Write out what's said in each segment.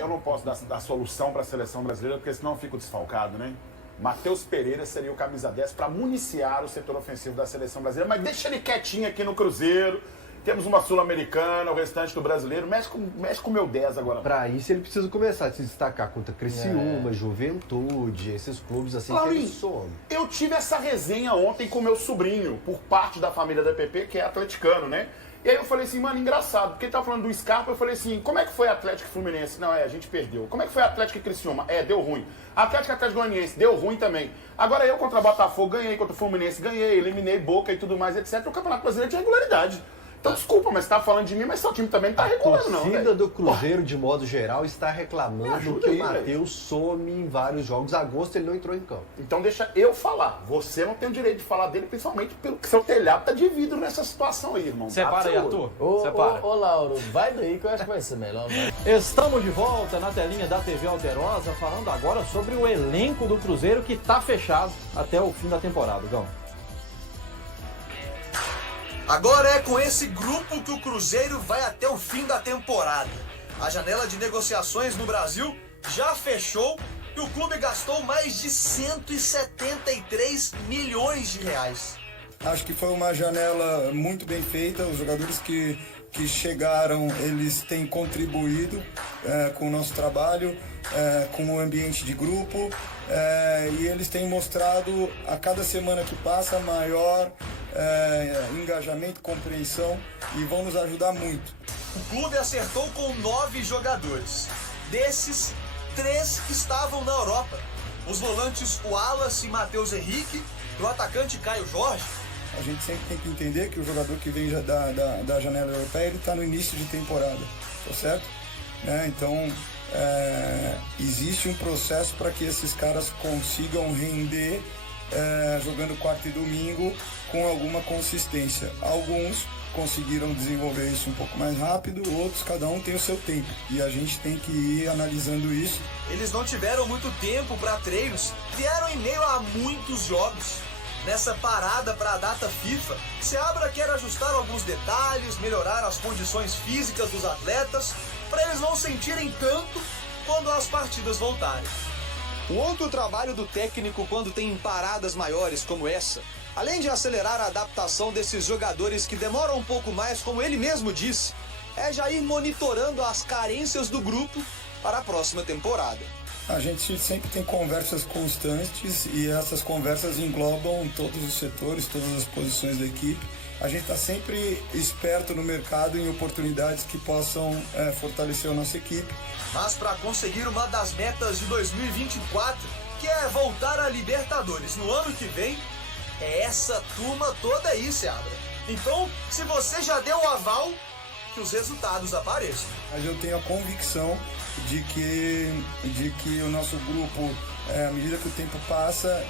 Eu não posso dar solução para a seleção brasileira, porque senão eu fico desfalcado, né? Matheus Pereira seria o camisa 10 para municiar o setor ofensivo da seleção brasileira, mas deixa ele quietinho aqui no Cruzeiro. Temos uma Sul-Americana, o restante do brasileiro. Mexe com o meu 10 agora. Para isso ele precisa começar a se destacar contra Criciúma, Juventude, esses clubes assim que ele some. Eu tive essa resenha ontem com meu sobrinho, por parte da família da PP, que é atleticano, né? E aí eu falei assim, mano, engraçado, porque ele tava falando do Scarpa, eu falei assim, como é que foi Atlético e Fluminense? Não, a gente perdeu. Como é que foi Atlético e Criciúma? Deu ruim. Atlético e Atlético Goianiense, deu ruim também. Agora eu contra Botafogo, ganhei, contra o Fluminense, ganhei, eliminei Boca e tudo mais, etc. O Campeonato Brasileiro tinha regularidade. Então, desculpa, mas você tá falando de mim, mas seu time também não tá regulando, não. A torcida do Cruzeiro, de modo geral, está reclamando que o Matheus some em vários jogos. Agosto ele não entrou em campo. Então deixa eu falar. Você não tem o direito de falar dele, principalmente pelo que seu telhado tá de vidro nessa situação aí, irmão. Separa aí, Arthur. Separa. Ô, Lauro, vai daí que eu acho que vai ser melhor. Né? Estamos de volta na telinha da TV Alterosa, falando agora sobre o elenco do Cruzeiro que tá fechado até o fim da temporada, Gão. Agora é com esse grupo que o Cruzeiro vai até o fim da temporada. A janela de negociações no Brasil já fechou e o clube gastou mais de 173 milhões de reais. Acho que foi uma janela muito bem feita. Os jogadores que chegaram, eles têm contribuído com o nosso trabalho, com o ambiente de grupo, e eles têm mostrado a cada semana que passa maior engajamento, compreensão, e vão nos ajudar muito. O clube acertou com 9 jogadores. Desses, 3 estavam na Europa. Os volantes Wallace e Matheus Henrique e o atacante Caio Jorge. A gente sempre tem que entender que o jogador que vem da janela europeia, ele está no início de temporada, tá certo? Então, existe um processo para que esses caras consigam render jogando quarta e domingo com alguma consistência. Alguns conseguiram desenvolver isso um pouco mais rápido, outros, cada um tem o seu tempo. E a gente tem que ir analisando isso. Eles não tiveram muito tempo para treinos, vieram em meio a muitos jogos. Nessa parada para a data FIFA, Seabra quer ajustar alguns detalhes, melhorar as condições físicas dos atletas, para eles não sentirem tanto quando as partidas voltarem. O outro trabalho do técnico quando tem paradas maiores como essa, além de acelerar a adaptação desses jogadores que demoram um pouco mais, como ele mesmo disse, é já ir monitorando as carências do grupo para a próxima temporada. A gente sempre tem conversas constantes e essas conversas englobam todos os setores, todas as posições da equipe. A gente está sempre esperto no mercado em oportunidades que possam fortalecer a nossa equipe. Mas para conseguir uma das metas de 2024, que é voltar à Libertadores no ano que vem, é essa turma toda aí, Seabra. Então, se você já deu o aval, que os resultados apareçam. Mas eu tenho a convicção de que o nosso grupo, à medida que o tempo passa,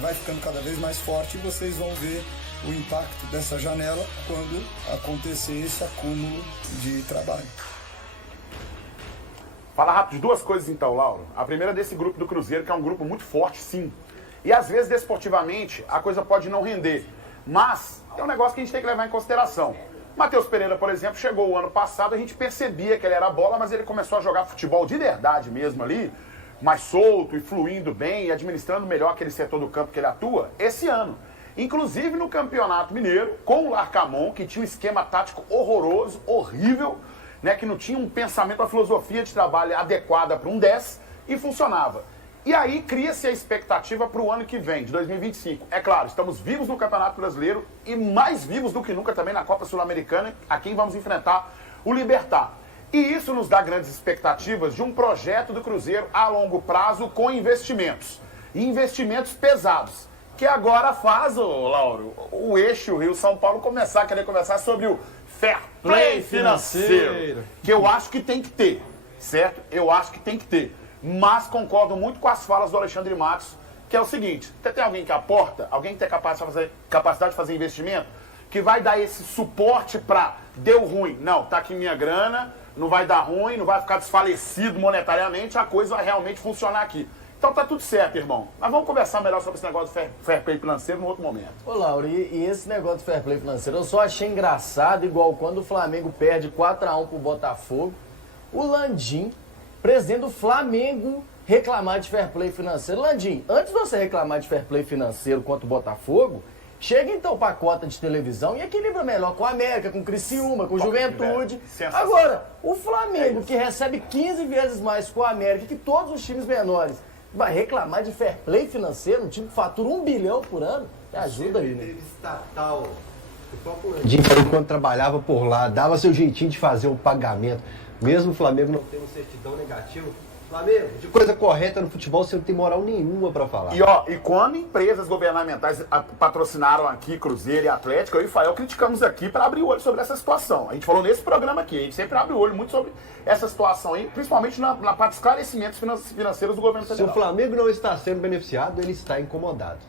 vai ficando cada vez mais forte e vocês vão ver o impacto dessa janela quando acontecer esse acúmulo de trabalho. Fala rápido de duas coisas então, Lauro. A primeira é desse grupo do Cruzeiro, que é um grupo muito forte, sim. E às vezes, desportivamente, a coisa pode não render. Mas é um negócio que a gente tem que levar em consideração. Matheus Pereira, por exemplo, chegou o ano passado, a gente percebia que ele era bola, mas ele começou a jogar futebol de verdade mesmo ali, mais solto e fluindo bem e administrando melhor aquele setor do campo que ele atua, esse ano. Inclusive no Campeonato Mineiro, com o Larcamon, que tinha um esquema tático horroroso, horrível, né, que não tinha um pensamento, uma filosofia de trabalho adequada para um 10 e funcionava. E aí cria-se a expectativa para o ano que vem, de 2025. É claro, estamos vivos no Campeonato Brasileiro e mais vivos do que nunca também na Copa Sul-Americana, a quem vamos enfrentar o Libertad. E isso nos dá grandes expectativas de um projeto do Cruzeiro a longo prazo com investimentos. E investimentos pesados. Que agora faz, Lauro, o eixo Rio-São Paulo começar a querer conversar sobre o fair play financeiro. Que eu acho que tem que ter, certo? Eu acho que tem que ter. Mas concordo muito com as falas do Alexandre Matos, que é o seguinte, tem alguém que aporta, alguém que tem capacidade de fazer investimento, que vai dar esse suporte para deu ruim. Não, tá aqui minha grana, não vai dar ruim, não vai ficar desfalecido monetariamente, a coisa vai realmente funcionar aqui. Então tá tudo certo, irmão. Mas vamos conversar melhor sobre esse negócio de fair play financeiro no outro momento. Ô, Lauro, e esse negócio de fair play financeiro, eu só achei engraçado, igual quando o Flamengo perde 4-1 pro Botafogo, o Landim presidente do Flamengo reclamar de fair play financeiro. Landim, antes de você reclamar de fair play financeiro contra o Botafogo, chega então para a cota de televisão e equilibra melhor com a América, com o Criciúma, com o Juventude. Agora, o Flamengo, que recebe 15 vezes mais com a América que todos os times menores, vai reclamar de fair play financeiro, um time que fatura 1 bilhão por ano? Ajuda aí, né? Estatal. O próprio Landim falou que quando trabalhava por lá, dava seu jeitinho de fazer o pagamento. Mesmo o Flamengo não tendo certidão negativa. Flamengo, de coisa correta no futebol, você não tem moral nenhuma pra falar. E quando empresas governamentais patrocinaram aqui Cruzeiro e Atlético, eu e o Fael criticamos aqui para abrir o olho sobre essa situação. A gente falou nesse programa aqui, a gente sempre abre o olho muito sobre essa situação aí, principalmente na parte de esclarecimentos financeiros do governo federal. Se o Flamengo não está sendo beneficiado, ele está incomodado.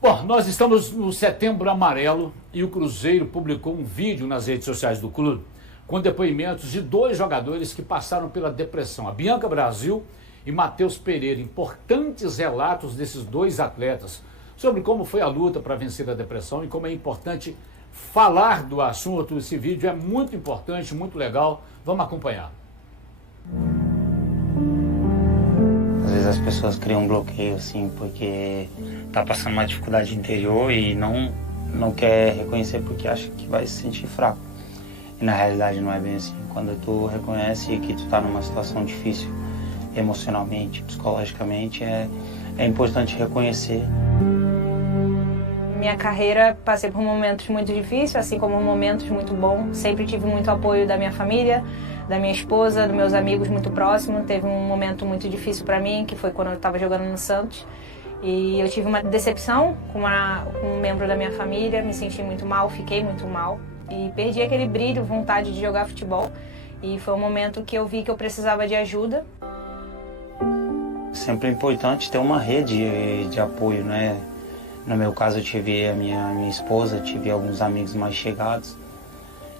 Bom, nós estamos no Setembro Amarelo e o Cruzeiro publicou um vídeo nas redes sociais do clube com depoimentos de 2 jogadores que passaram pela depressão, a Bianca Brasil e Matheus Pereira. Importantes relatos desses 2 atletas sobre como foi a luta para vencer a depressão e como é importante falar do assunto. Esse vídeo é muito importante, muito legal. Vamos acompanhar. Às vezes as pessoas criam um bloqueio, assim, porque tá passando uma dificuldade interior e não quer reconhecer porque acha que vai se sentir fraco. E na realidade não é bem assim. Quando tu reconhece que tu tá numa situação difícil emocionalmente, psicologicamente, é importante reconhecer. Minha carreira, passei por momentos muito difíceis, assim como momentos muito bons. Sempre tive muito apoio da minha família, da minha esposa, dos meus amigos muito próximos. Teve um momento muito difícil para mim, que foi quando eu estava jogando no Santos. E eu tive uma decepção com um membro da minha família, me senti muito mal, fiquei muito mal. E perdi aquele brilho, vontade de jogar futebol. E foi um momento que eu vi que eu precisava de ajuda. Sempre é importante ter uma rede de apoio, né? No meu caso, eu tive a minha esposa, tive alguns amigos mais chegados.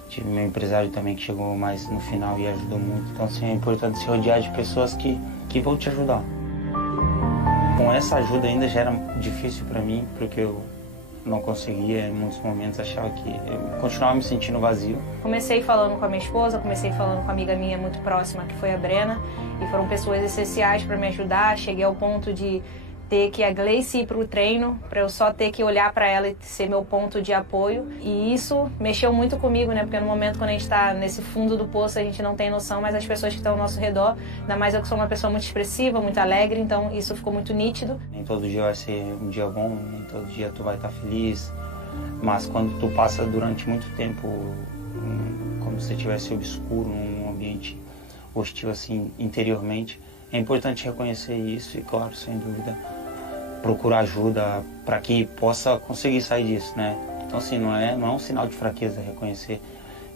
Tive meu empresário também que chegou mais no final e ajudou muito. Então, assim, é importante se rodear de pessoas que vão te ajudar. Com essa ajuda ainda já era difícil para mim, porque eu não conseguia, em muitos momentos achava que eu continuava me sentindo vazio. Comecei falando com a minha esposa, comecei falando com uma amiga minha muito próxima, que foi a Brena, e foram pessoas essenciais para me ajudar. Cheguei ao ponto de ter que a Gleice ir para o treino, para eu só ter que olhar para ela e ser meu ponto de apoio. E isso mexeu muito comigo, né? Porque no momento quando a gente está nesse fundo do poço, a gente não tem noção, mas as pessoas que estão ao nosso redor, ainda mais eu que sou uma pessoa muito expressiva, muito alegre, então isso ficou muito nítido. Nem todo dia vai ser um dia bom, nem todo dia tu vai estar feliz, mas quando tu passa durante muito tempo como se estivesse obscuro, num ambiente hostil assim, interiormente, é importante reconhecer isso e, claro, sem dúvida, procurar ajuda para que possa conseguir sair disso, né? Então, assim, não é um sinal de fraqueza reconhecer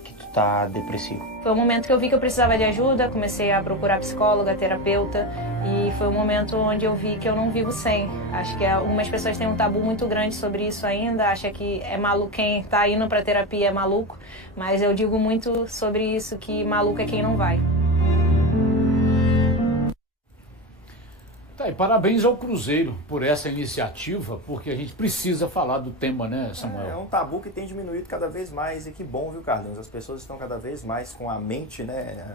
que tu tá depressivo. Foi um momento que eu vi que eu precisava de ajuda, comecei a procurar psicóloga, terapeuta, e foi um momento onde eu vi que eu não vivo sem. Acho que algumas pessoas têm um tabu muito grande sobre isso ainda, acham que é maluco, quem tá indo para terapia é maluco, mas eu digo muito sobre isso, que maluco é quem não vai. Tá, e parabéns ao Cruzeiro por essa iniciativa, porque a gente precisa falar do tema, né, Samuel? É um tabu que tem diminuído cada vez mais e que bom, viu, Carlinhos? As pessoas estão cada vez mais com a mente, né,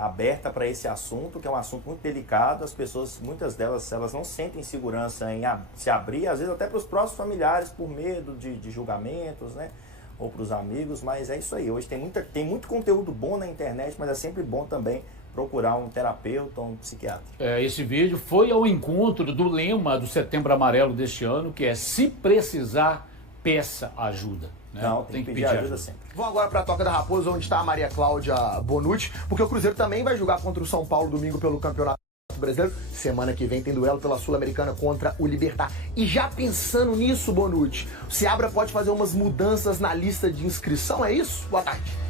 aberta para esse assunto, que é um assunto muito delicado. As pessoas, muitas delas, elas não sentem segurança em se abrir, às vezes até para os próprios familiares, por medo de julgamentos, né? Ou para os amigos, mas é isso aí. Hoje tem muito conteúdo bom na internet, mas é sempre bom também procurar um terapeuta ou um psiquiatra. Esse vídeo foi ao encontro do lema do Setembro Amarelo deste ano, que é: se precisar, peça ajuda. Né? Não, tem que pedir ajuda sempre. Vamos agora para a Toca da Raposa, onde está a Maria Cláudia Bonucci, porque o Cruzeiro também vai jogar contra o São Paulo domingo pelo Campeonato Brasileiro. Semana que vem tem duelo pela Sul-Americana contra o Libertad. E já pensando nisso, Bonucci, o Seabra pode fazer umas mudanças na lista de inscrição, é isso? Boa tarde.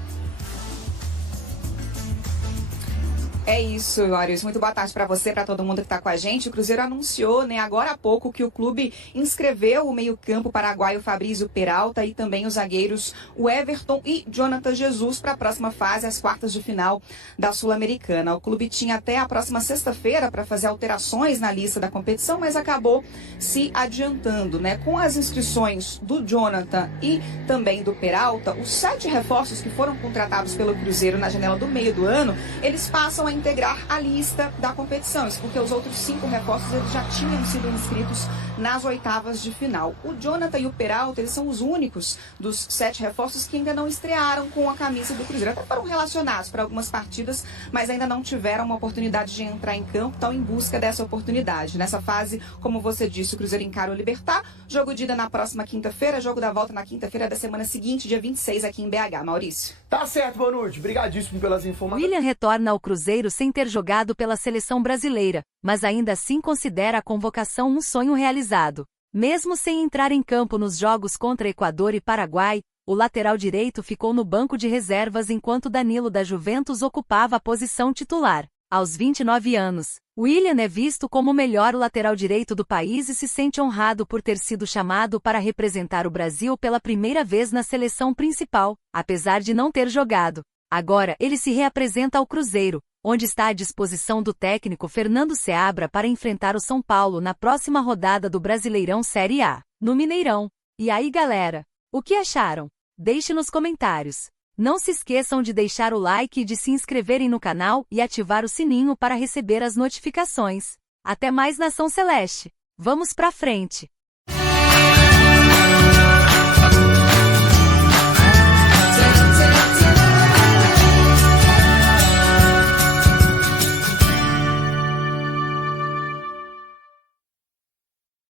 É isso, Arius. Muito boa tarde para você, para todo mundo que está com a gente. O Cruzeiro anunciou, né, agora há pouco, que o clube inscreveu o meio-campo paraguaio Fabrício Peralta e também os zagueiros o Everton e Jonathan Jesus para a próxima fase, as quartas de final da Sul-Americana. O clube tinha até a próxima sexta-feira para fazer alterações na lista da competição, mas acabou se adiantando, né? Com as inscrições do Jonathan e também do Peralta, os 7 reforços que foram contratados pelo Cruzeiro na janela do meio do ano, eles passam a a integrar a lista da competição. Isso porque os outros 5 reforços eles já tinham sido inscritos nas oitavas de final. O Jonathan e o Peralta, eles são os únicos dos 7 reforços que ainda não estrearam com a camisa do Cruzeiro. Até foram relacionados para algumas partidas, mas ainda não tiveram uma oportunidade de entrar em campo, estão em busca dessa oportunidade. Nessa fase, como você disse, o Cruzeiro encara o Libertad, jogo de ida na próxima quinta-feira, jogo da volta na quinta-feira da semana seguinte, dia 26, aqui em BH. Maurício. Tá certo, Bonucci. Obrigadíssimo pelas informações. William retorna ao Cruzeiro sem ter jogado pela seleção brasileira, mas ainda assim considera a convocação um sonho realizado. Mesmo sem entrar em campo nos jogos contra Equador e Paraguai, o lateral direito ficou no banco de reservas enquanto Danilo da Juventus ocupava a posição titular. Aos 29 anos, William é visto como o melhor lateral direito do país e se sente honrado por ter sido chamado para representar o Brasil pela primeira vez na seleção principal, apesar de não ter jogado. Agora ele se reapresenta ao Cruzeiro, onde está à disposição do técnico Fernando Seabra para enfrentar o São Paulo na próxima rodada do Brasileirão Série A, no Mineirão. E aí, galera? O que acharam? Deixe nos comentários. Não se esqueçam de deixar o like e de se inscreverem no canal e ativar o sininho para receber as notificações. Até mais, Nação Celeste! Vamos pra frente!